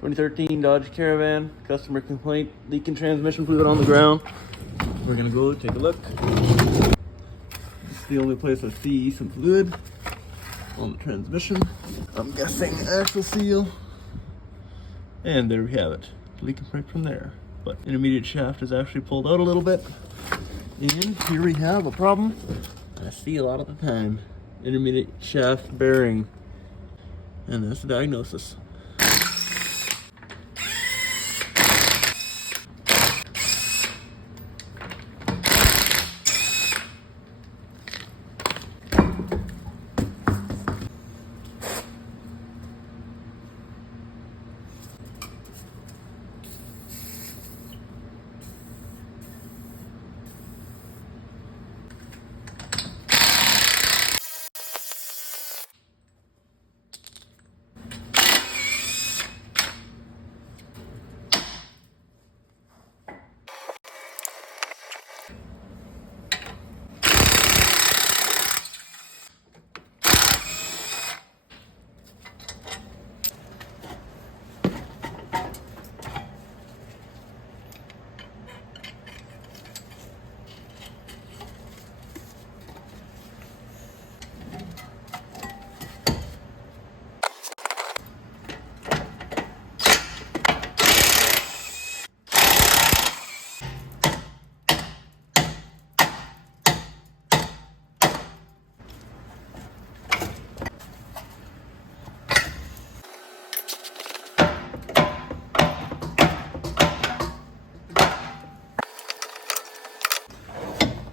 2013 Dodge Caravan, customer complaint, leaking transmission fluid on the ground. We're gonna go take a look. This is the only place I see some fluid on the transmission. I'm guessing axle seal. And there we have it, leaking right from there. But intermediate shaft is actually pulled out a little bit. And here we have a problem I see a lot of the time. Intermediate shaft bearing. And that's the diagnosis.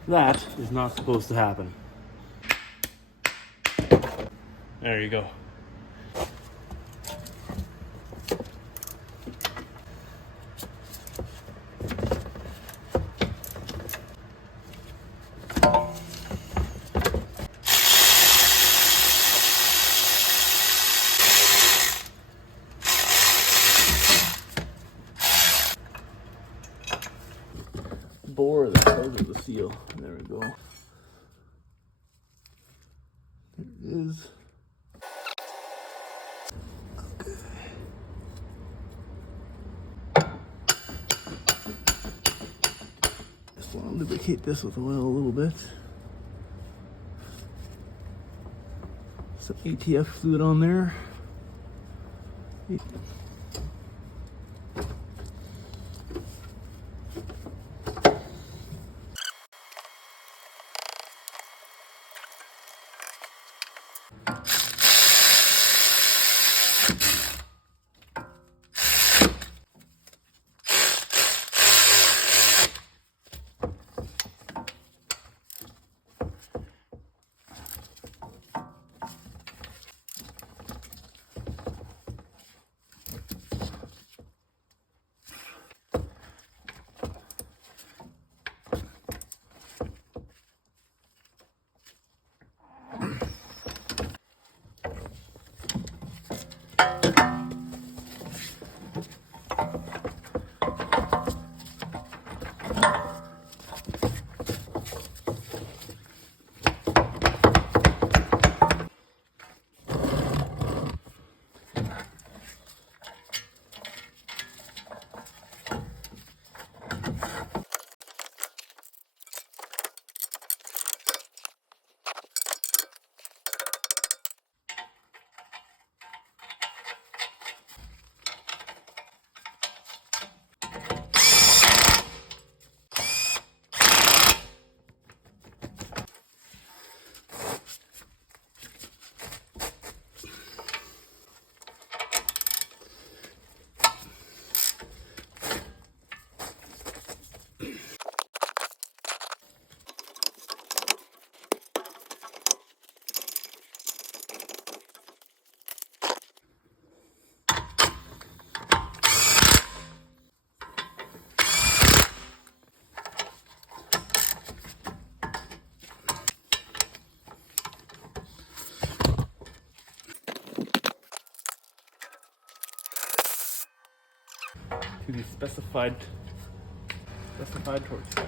That is not supposed to happen. There you go. Bore that closes the seal. There we go. There it is. Okay. Just want to lubricate this with oil a little bit. Some ATF fluid on there. To the specified torch stack.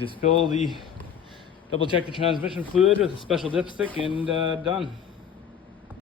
just double check the transmission fluid with a special dipstick and done.